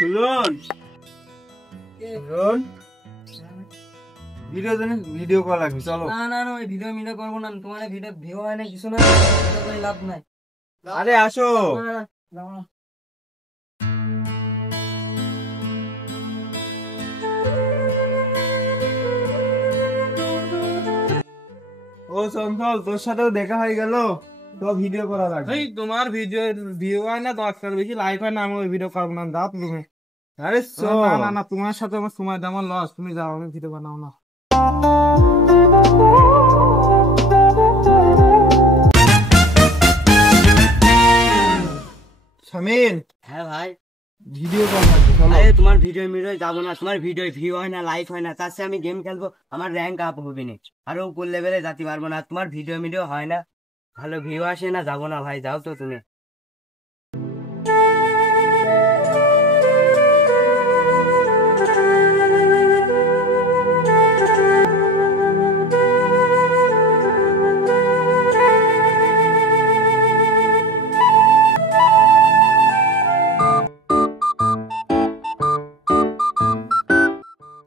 শুনুন video call লাগবে, চলো। না না না, ওই ভিডিও মিডিও করবো না, তোমার ভিডিও ভিউ হয় না কিছু না, ভিডিও করে লাভ নাই। আরে আসো। না, না, যাও না। ও চঞ্চল, তোর সাথেও দেখা হয়ে গেল, তো ভিডিও করা লাগবে। এই তোমার ভিডিও ভিউ হয় না, 10টার বেশি লাইক হয় না, আমি ওই ভিডিও করবো না, যাও তুমি। আরে না না না, তোমার সাথে আমার সময় দেওয়া আমার লস, তুমি যাও, আমি ভিডিও বানাও না। শামিন, হ্যাঁ ভাই, ভিডিও কল লাগবে, চলো। আরে তোমার ভিডিও মিডিও যাবো না, তোমার ভিডিও ভিউ হয় না, লাইক হয় না, তার সাথে আমি গেম খেলবো, আমার র্যাঙ্ক আপ হবে না, আরো উপর লেভেলে যেতে পারবো না। তোমার ভিডিও মিডিও হয় না, ভালো ভিউ আসে না, যাবো না ভাই, যাও তো তুমি।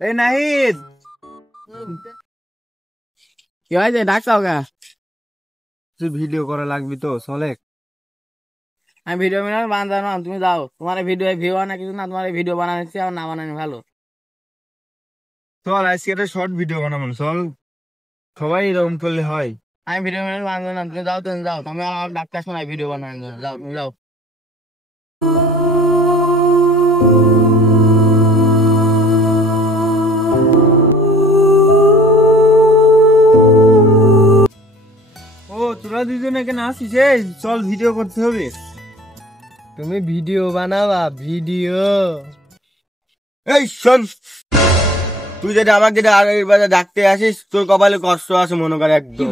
এই নাহিদ, কি হয়েছে, ডাকছাও কে? তুই ভিডিও করা লাগবি তো, চলে। আমি ভিডিও মিডিও বানাতে না, তুমি যাও, তোমার ভিডিও ভিউ হয় না কিছু না, তোমার ভিডিও বানাচ্ছি, আর না বানানো ভালো। চল আজকে একটা শর্ট ভিডিও বানাবো, চল। সবাই এরকম করলে হয়। আমি ভিডিও মিডিও বানাবো না, তুমি যাও, তুমি যাও, তুমি আমার ডাক্তার শোনাই ভিডিও বানানো, যাও তুমি যাও। ও তোরা দুজনে কেন আসিস? এই চল, ভিডিও করতে হবে। তুমি ভিডিও বানাবা, ভিডিও? এই শোন, তুই যেটা আমাকে যেটা আর ডাকতে আসিস, তোর কপালে কষ্ট আছে মনে করে একদম।